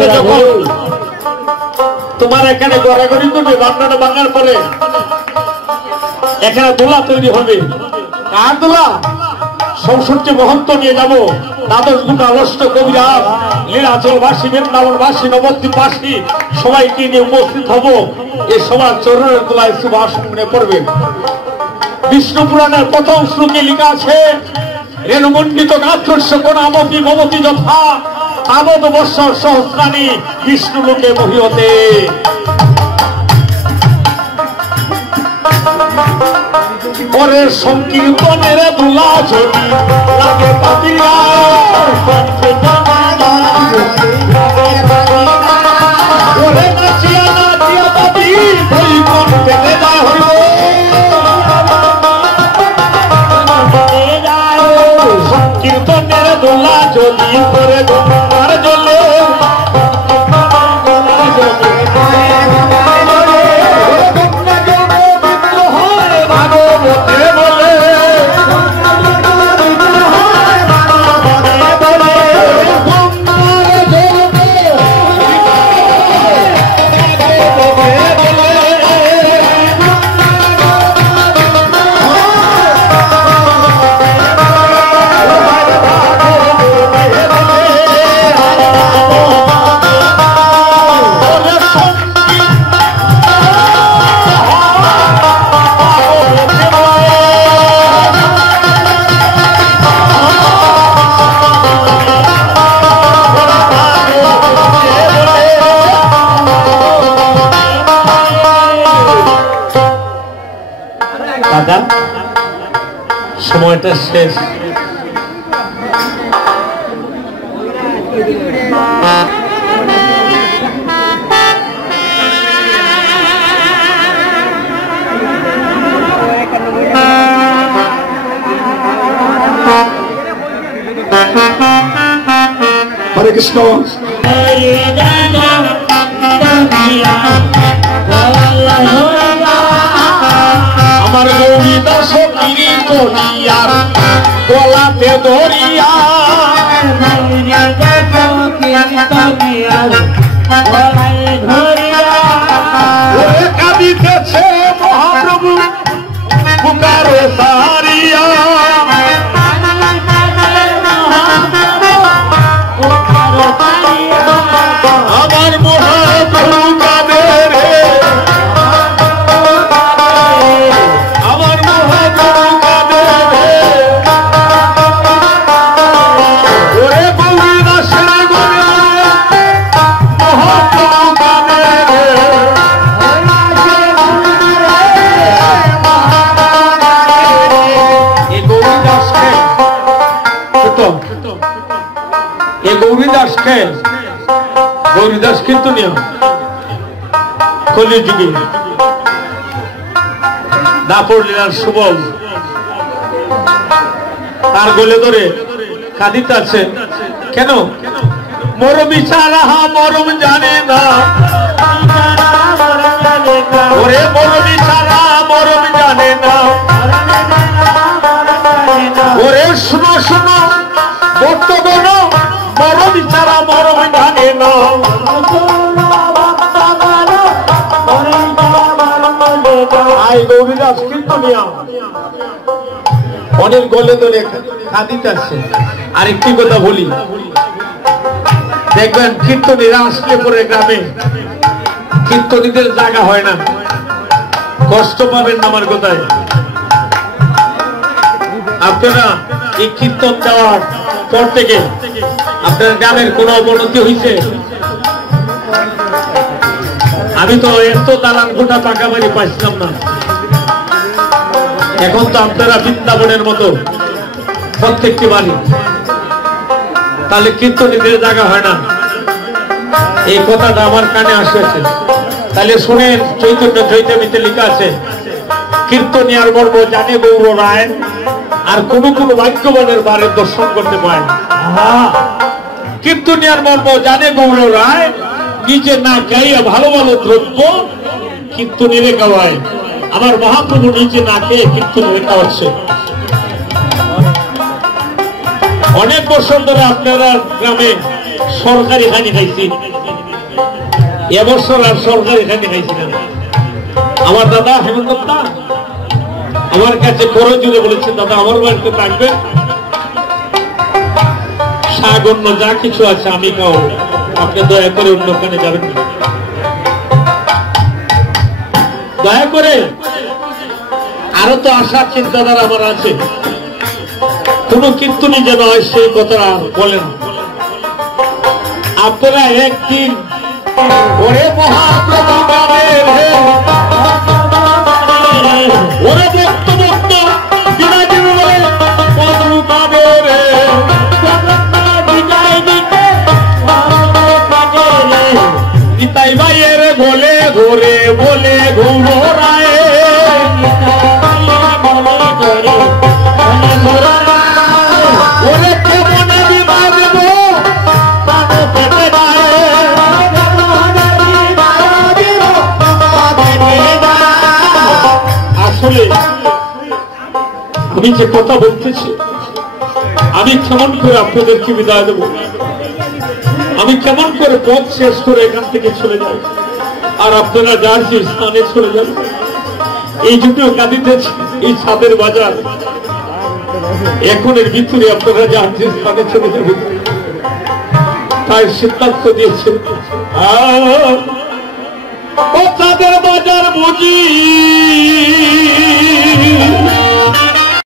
আজকে যখন তোমার এখানে গড়াগড়ি করবে বাংলাটা বাঙার পরে এখানে দোলা তৈরি হবে। কার দোলা? সংসর্যে মহন্ত নিয়ে যাবো দ্বাদশ গুণ আলস্য কবিরাজ লীলাচলবাসী বৃন্দাবনবাসী নবদ্বীপবাসী সবাইকে নিয়ে উপস্থিত হব। এই সবার চরণের দোলায় সুভাষ মনে পড়বেন। বিষ্ণু পুরাণের প্রথম শ্লোকে লেখা আছে রেণুমণ্ডিত গাত্রস্য কোণামপি মমতি যথা তাবৎ বৎসর সহস্রাণি বিষ্ণু লোকে মহীয়তে। পরে সংকীর্তনের দোলা যদি লাগে পাপিয়া ওরে নাচিয়া নাচিয়া পাপি বই কোন পেতে যায় হইব। সংকীর্তনের দোলা যদি করে গঙ্গার জলে সময়টা শেষ। হরে কৃষ্ণ। আমার গৌরী দাস করিয়ার গলাতে ধরিয়া কাঁদিতেছে মহাপ্রভু পুকারে সারিয়া। আমার মহাপ্রভু কাঁদে রে, আমার মহাপ্রভু কাঁদে রে। ওরে গৌরী দাসের গলে মহাপ্রভু কাঁদে রে। এই গৌরী দাসকে এই গৌরী দাসকে গৌরীদাস কীর্তনীয় কলিযুগে না পড়লেন আর শুভম তার গলে ধরে কাঁদিতে আছে। কেন? মরমি ছাড়া মরম জানে না, ওরে মরমি ছাড়া মরম জানে না। ওরে শুনো শুনো ভক্তগণ, মরমি ছাড়া মরম জানে না। গৌরীদাস কীর্তনিয়া অনেক গলে ধরে কাঁদিতে আসছে। আরেকটি কথা বলি, দেখবেন কীর্তনীরা আসলে পরে গ্রামে কীর্তনীদের জায়গা হয় না, কষ্ট পাবেন না আমার কথায়। আপনারা এই কীর্তন যাওয়ার পর থেকে আপনার গ্রামের কোন অবনতি হয়েছে? আমি তো এত দালান গোটা পাকা বাড়ি পাইছিলাম না। এখন তো আপনারা বৃন্দাবনের মতো প্রত্যেকটি বাড়ি, তাহলে কীর্তনীদের জায়গা হয় না, এই কথাটা আমার কানে আসেছে। তাহলে শুনেন, চৈতন্য চৈতামিতে লেখা আছে কীর্তনিয়ার মর্ম জানে গৌর রায়, আর কোন কোন ভাগ্যবানের বারে দর্শন করতে পায়। কীর্তনিয়ার মর্ম জানে গৌর রায়, নিজে না খাইয়া ভালো ভালো দ্রব্য কীর্তনীরে খাওয়ায়। আমার মহাপ্রভু নিজে না খেয়ে কীর্তনীরে খাওয়াচ্ছে। অনেক বছর ধরে আপনারা গ্রামে সরকারি খানি খাইছি, এবছর আর সরকারি খানি খাইছি না। আমার দাদা হেমন্ত দা আমার কাছে করে জুড়ে বলেছে, দাদা আমার বাড়িতে থাকবে, শাক অন্য যা কিছু আছে আমি খাও, আপনি দয়া করে অন্য ওখানে যাবেন না, দয়া করে। আরো তো আশার চিন্তাধারা আমার আছে, কোন কীর্তনী যেন হয় সেই কথাটা বলেন আপনারা। একদিন ওরে মহাপ্রভু ওরে ভক্ত ভক্ত বিনা জীবনে প্রভু পাবে রে, নিতাই ভাইয়ের বলে ঘোরে বলে ঘুমোরায়, ওরে কেমন বিবাদ আসলে আমি যে কথা বলতেছি, আমি কেমন করে আপনাদেরকে বিদায় দেব, আমি কেমন করে পথ শেষ করে এখান থেকে চলে যাব, আর আপনারা যার যে স্থানে চলে যাবেন। এই দুটো কাঁদিতেছে এই ছাদের বাজার, এখনের ভিতরে আপনারা যার যে স্থানে চলে যাবেন তাই সিদ্ধান্ত দিয়েছে। ও ছাদের বাজার বুঝি